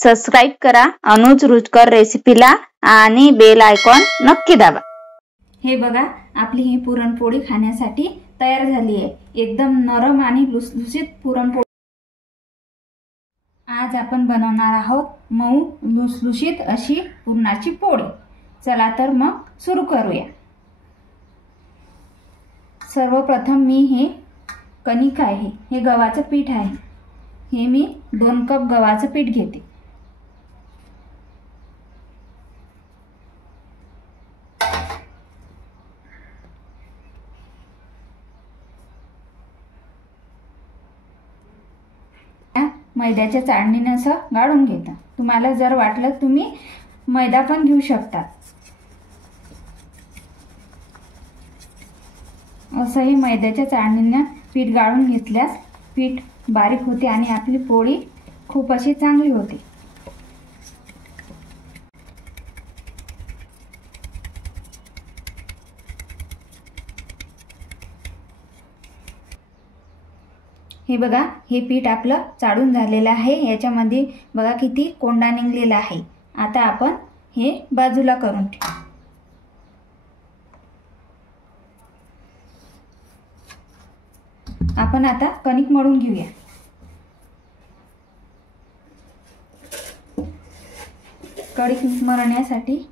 Subscribe करा अनुज रुचकर रेसिपीला आणि बेल आयकॉन नक्की दाबा। हे बघा आपली ही पुरणपोळी खाण्यासाठी तयार झाली आहे। एकदम नरम आणि लुसलुसीत पुरणपोळी आज आपण बनवणार आहोत। मऊ लुसलुसीत अशी पुरणाची पोळी। चला तर मग सुरू करूया। सर्वप्रथम मी हे कणिक आहे, हे गव्हाचं पीठ आहे। हे मी 2 कप गव्हाचं पीठ घेते। मैद्याच्या चाळणीने असं गाळून घेता। तुम्हाला जर वाटलं तुम्ही मैदा पण घेऊ शकता। असं हे मैद्याच्या चाळणीने पीठ गाळून घेतल्यास पीठ बारीक होते आणि आपली पोळी खूप अशी चांगली होते। हे बघा हे पीठ आपलं चाळून झालेलं आहे। याच्यामध्ये बघा किती कोंडा निघलेला आहे। आता आपण हे बाजूला करून ठेवू। आपण आता कणिक मळून घेऊया। कणिक मळण्यासाठी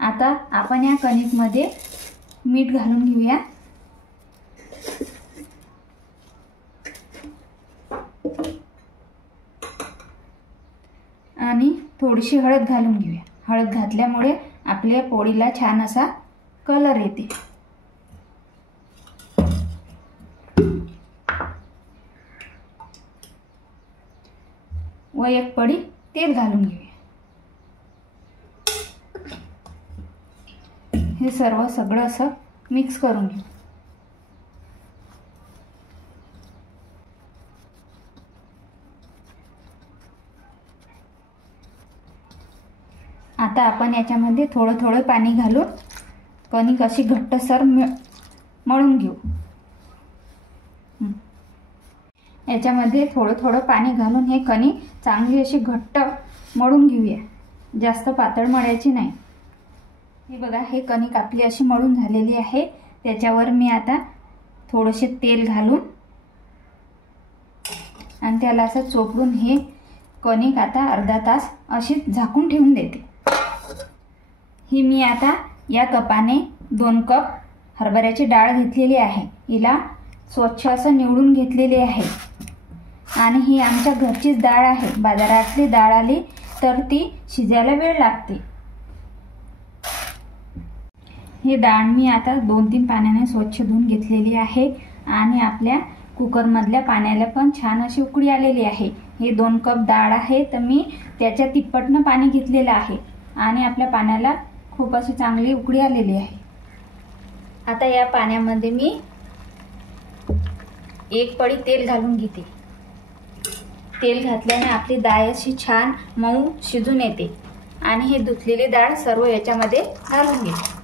आता आपण या कणिक मध्ये मीठ घालून घेऊया। आणि थोडीशी हळद घालून घेऊया। हळद घातल्यामुळे आपल्या पोळीला छान असा कलर येते। व 1 पडी तेल घालून घेऊया। हे सर्व सगळं असं मिक्स करून घेऊ। आता आपण याच्यामध्ये थोडं पाणी घालून कणिक अशी घट्टसर मळून घेऊ। याच्यामध्ये थोडं पाणी घालून हे कणिक चांगली अशी घट्ट मळून घेऊया। जास्त पातळ मळायची नाही। हे बघा हे कणिक आपली अशी मळून झालेली आहे। त्याच्यावर मी आता थोडेसे तेल घालून आणि त्याला असं चोपडून हे कणिक आता अर्धा तास अशी झाकून ठेवून देते। ही मी आता या कपाने 2 कप हरभऱ्याची डाळ घेतलेली आहे। हिला स्वच्छ असं निवडून घेतलेली आहे आणि ही आमच्या घरचीच डाळ आहे। बाजारातली डाळ आली तर ती शिजायला वेळ लागते। ही डाळ मी आता 2-3 पाण्याने स्वच्छ धुवून घेतलेली आहे आणि आपल्या कुकर मधल्या पाण्याला पण छान अशी उकळी आलेली आहे। हे 2 कप डाळ आहे तर मी त्याच्या तिप्पटनं पाणी घेतलेलं आहे आणि आपल्या पाण्याला खूप अशी चांगली उकळी आलेली आहे। आता या पाण्यामध्ये मी 1 पडी तेल घालून घेते। तेल घातल्याने आपली डाळ अशी छान मऊ शिजून येते आणि हे धुतलेली डाळ सर्व याच्यामध्ये घालून घेते।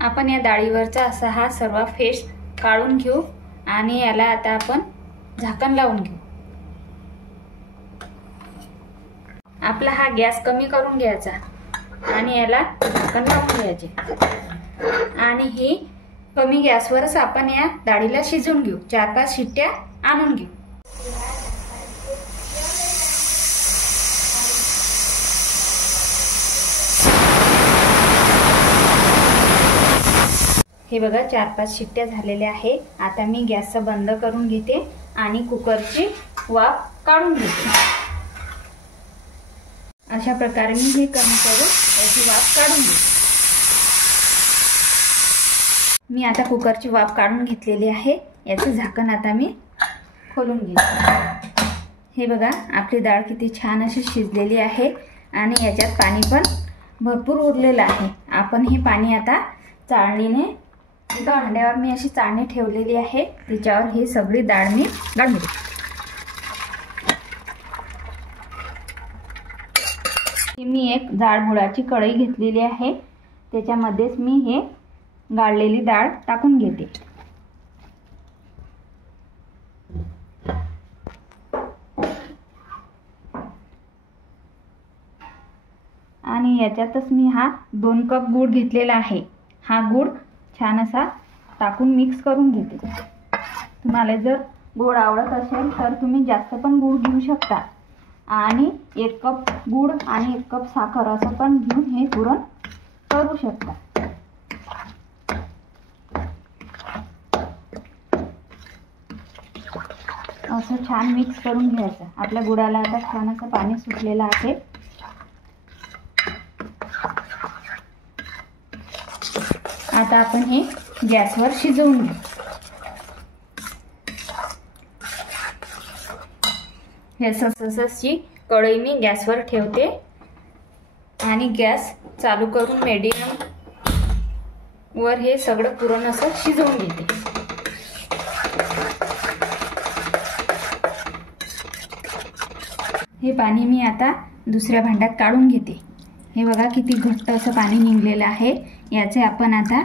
आपण या डाळीवरचा असा हा सर्व फेस काढून घेऊ आणि याला आता आपण झाकण लावून घेऊ। आपला हा गॅस कमी करून घ्यायचा आणि याला झाकण लावून घ्यायचे आणि ही कमी गॅसवरच आपण या डाळीला शिजवून घेऊ। 4-5 शिट्ट्या आणून घेऊ। हे बघा 4-5 शिट्ट्या झालेल्या आहे। आता मी गॅस बंद करून घेते आणि कुकरची वाफ काढून घेते। अशा प्रकारे मी हे कमी करून याची वाफ काढून घेते। मी आता कुकरची वाफ काढून घेतलेली आहे। याचं झाकण आता मी खोलून घेते। हे बघा आपली डाळ किती छान अशी शिजलेली आहे आणि याच्यात पाणी पण भरपूर उरलेलं आहे। आपण हे पाणी आता चाळणीने एका अंड्यावर मी अशी चाळणी ठेवलेली आहे, तिच्यावर ही सगळी डाळ मी घालून घेते। मी एक जाड बुडाची कढई घेतलेली आहे, त्याच्यामध्येच मी हे गाळलेली डाळ टाकून घेते. आणि याच्यातच मी हा 2 कप गूळ घेतलेला आहे. हा गूळ छान असा टाकून मिक्स करून घेते. तुम्हाला जर गोड आवडत असेल तर तुम्ही जास्त पण गूळ घेऊ शकता. आणि 1 कप गूळ आणि 1 कप साखर असं पण घेऊन हे पुरण करू शकता. असं छान मिक्स करून घ्यायचं. आपल्या गुळाला आता छान असं पाणी सुटलेलं आहे. आता आपण हे गॅसवर शिजवून घेऊ. हे ससची कढई मी गॅसवर ठेवते आणि गॅस चालू करून मीडियम वर हे सगळं पुरण असं शिजवून घेते. हे पाणी मी आता दुसऱ्या भांड्यात काढून घेते. हे बघा किती घट्ट असं पाणी निघलेलं आहे. याचे आपण आता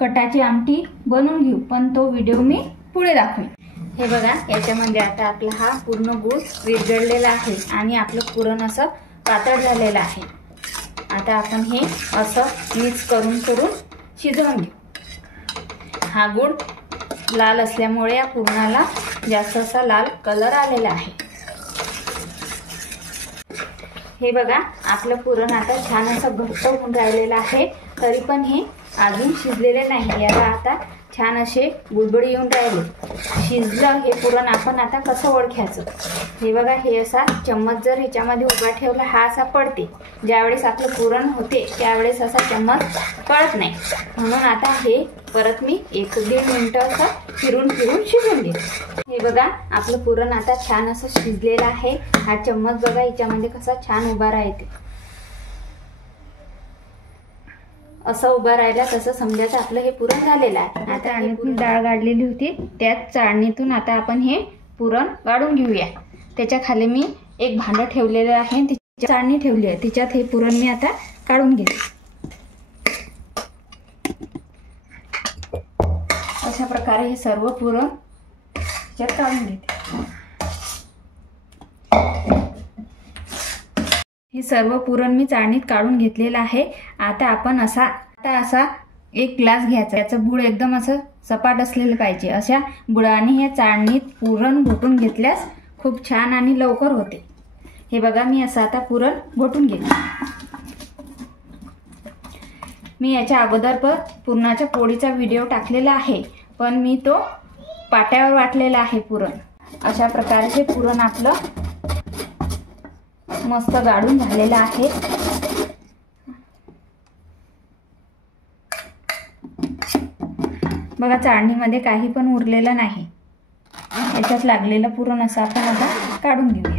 कटाची आमटी बनवून घेऊ, पण तो व्हिडिओ मी पुढे दाखवेन. हे बघा याच्यामध्ये आता आपला हा पूर्ण गूळ विरघळलेला आहे आणि आपलं पुरण असं पातळ झालेलं आहे. आता आपण हे असं मिक्स करून शिजवून घेऊ. हा गूळ लाल असल्यामुळे या पुरणाला जास्त असा लाल कलर आलेला आहे. हे बघा आपलं पुरण आता छान असं घट्ट होऊन राहिलेलं आहे, तरी पण हे अजून शिजलेले नाही. याला आता छान असे बुडबुडी येऊन राहिले. शिजलं हे पुरण आपण आता कसं ओळखायचं? हे बघा हे असा चम्मच जर याच्यामध्ये उभा ठेवला हा असा पडते. ज्यावेळेस आपलं पुरण होते त्यावेळेस असा चम्मच पडत नाही. म्हणून आता हे परत मी 1-1.5 मिनिटं असं फिरून शिजवून घेते. हे बघा आपलं पुरण आता छान असं शिजलेलं आहे. हा चम्मच बघा याच्यामध्ये कसा छान उभा राहते. असं उभं राहिला तसं समजायचं आपलं हे पुरण झालेलं आहे. आता चाळणीतून डाळ काढलेली होती, त्याच चाळणीतून आता आपण हे पुरण काढून घेऊया. त्याच्या खाली मी एक भांडं ठेवलेलं आहे, तिची चाळणी ठेवली आहे, तिच्यात हे पुरण मी आता काढून घेते. अशा प्रकारे हे सर्व पुरण त्याच्यात काढून घेते. हे सर्व पुरण मी चाळणीत काढून घेतलेलं आहे. आता आपण असा एक ग्लास घ्यायचा. याचं बुड एकदम असं सपाट असलेलं पाहिजे. अशा बुडाने हे चाळणीत पुरण घोटून घेतल्यास खूप छान आणि लवकर होते. हे बघा मी असं आता पुरण घोटून घेते. मी याच्या अगोदर पुरणाच्या पोळीचा व्हिडिओ टाकलेला आहे, पण मी तो पाट्यावर वाटलेला आहे पुरण. अशा प्रकारे हे पुरण आपलं मस्त गाळून झालेलं आहे. बघा चाळणीमध्ये काही पण उरलेलं नाही. याच्यात लागलेलं पुरण असं आपण आता काढून घेऊया.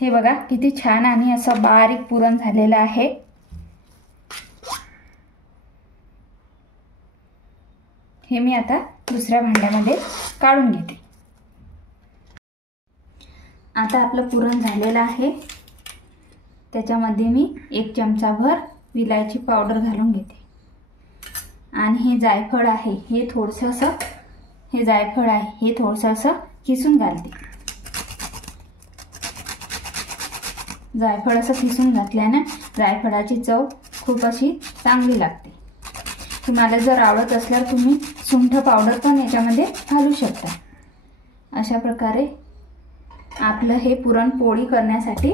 हे बघा किती छान आणि असं बारीक पुरण झालेलं आहे. हे मी आता दुसऱ्या भांड्यामध्ये काढून घेते. आता आपलं पुरण झालेलं आहे. त्याच्यामध्ये मी 1 चमचाभर विलायची पावडर घालून घेते. आणि हे जायफळ आहे, हे थोडंसं असं किसून घालते. जायफळ असं किसून घातल्याने जायफळाची चव खूप अशी चांगली लागते. तुम्हाला जर आवडत असल्यास तुम्ही सुंठ पावडर पण याच्यामध्ये घालू शकता. अशा प्रकारे आपलं हे पुरणपोळी करण्यासाठी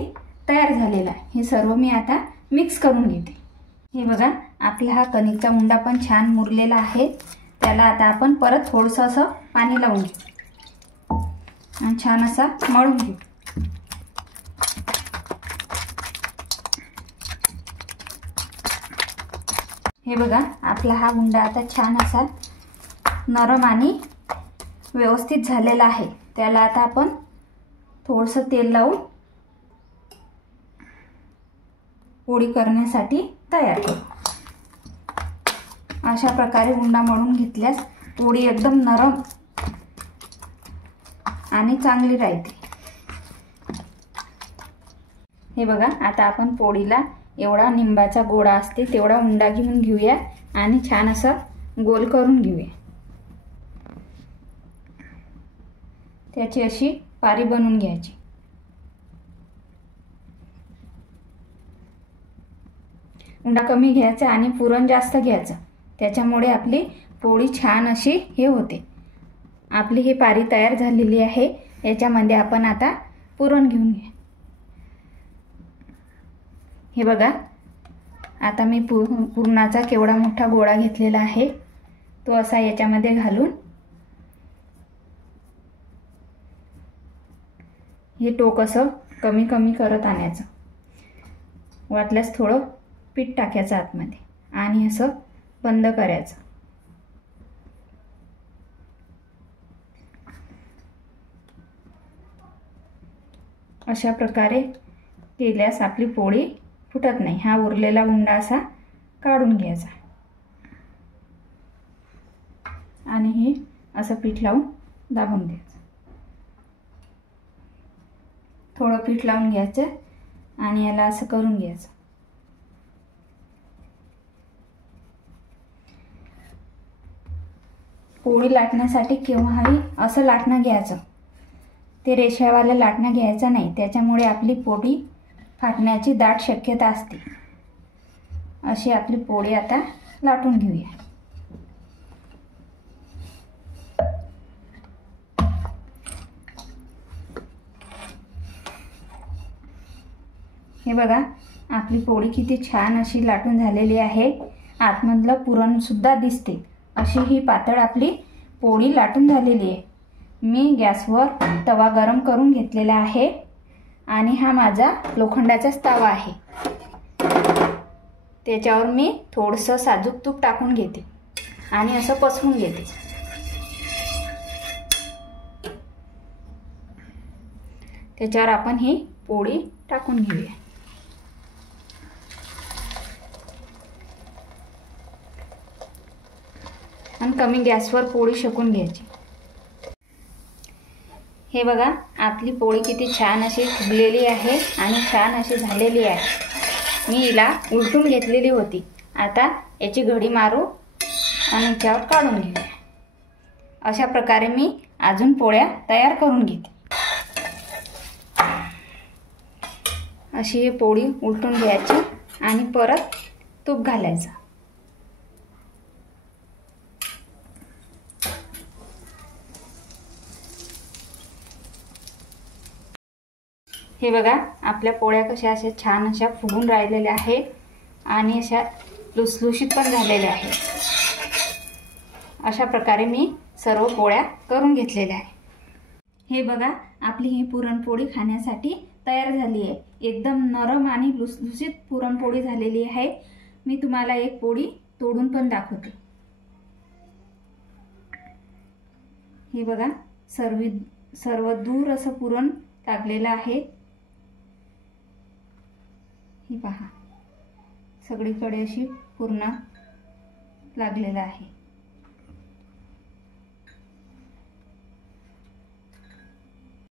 तयार झालेलं आहे. हे सर्व मी आता मिक्स करून घेते. हे बघा आपला हा कणिकचा उंडा पण छान मुरलेला आहे. त्याला आता आपण परत थोडंसं असं पाणी लावून घेऊ आणि छान असा मळून घेऊ. हे बघा आपला हा उंडा आता छान असा नरम आणि व्यवस्थित झालेला आहे. त्याला आता आपण थोडंसं तेल लावून पोळी करण्यासाठी तयार करू. अशा प्रकारे उंडा मळून घेतल्यास पोळी एकदम नरम आणि चांगली राहते। हे बघा, आता आपण पोळीला एवढा निंबाचा गोळा असते तेवढा उंडा घेऊन घेऊया आणि छान असा गोल करून घेऊया। त्याची अशी पारी बनवून घ्यायची। उंडा कमी घ्यायचा आणि पुरण जास्त घ्यायचं, त्याच्यामुळे आपली पोळी छान अशी हे होते। आपली ही पारी तयार झालेली आहे। याच्यामध्ये आपण आता पुरण घेऊन घ्या। हे बघा, आता मी पुरणाचा केवढा मोठा गोळा घेतलेला आहे, तो असा याच्यामध्ये घालून हे टोक असं कमी कमी करत आणायचं। वाटल्यास थोडं पीठ टाकायचं आतमध्ये आणि असं बंद करायचं। अशा प्रकारे केल्यास आपली पोळी फुटत नाही। हा उरलेला उंडा असा काढून घ्यायचा आणि हे असं पीठ लावून दाबून घ्यायचं। थोडं पीठ लावून घ्यायचं आणि याला असं करून घ्यायचं। पोळी लाटण्यासाठी केव्हाही असं लाटणं घ्यायचं, ते रेषावालं लाटणं घ्यायचं नाही, त्याच्यामुळे आपली पोळी फाटण्याची दाट शक्यता असते। अशी आपली पोळी आता लाटून घेऊया। हे बघा, आपली पोळी किती छान अशी लाटून झालेली आहे। आतमधलं पुरण सुद्धा दिसते, अशी ही पातळ आपली पोळी लाटून झालेली आहे। मी गॅसवर तवा गरम करून घेतलेला आहे आणि हा माझा लोखंडाचाच तवा आहे। त्याच्यावर मी थोडंसं साजूक तूप टाकून घेते आणि असं पसरून घेते। त्याच्यावर आपण ही पोळी टाकून घेऊया आणि कमी गॅसवर पोळी शेकून घ्यायची। हे बघा, आपली पोळी किती छान अशी फुगलेली आहे आणि छान अशी झालेली आहे। मी हिला उलटून घेतलेली होती। आता याची घडी मारू आणि याच्यावर काढून घेऊया। अशा प्रकारे मी अजून पोळ्या तयार करून घेते। अशी ही पोळी उलटून घ्यायची आणि परत तूप घालायचं। हे बघा, आपल्या पोळ्या कशा अशा छान अशा फुगून राहिलेल्या आहेत आणि अशा लुसलुशीत पण झालेल्या आहेत। अशा प्रकारे मी सर्व पोळ्या करून घेतलेल्या आहेत। हे बघा, आपली ही पुरणपोळी खाण्यासाठी तयार झाली आहे। एकदम नरम आणि लुसलुशीत पुरणपोळी झालेली आहे। मी तुम्हाला एक पोळी तोडून पण दाखवते। हे बघा, सर्व दूर असं पुरण लागलेलं आहे। ही पहा, सगळीकडे अशी पूर्ण लागलेला आहे।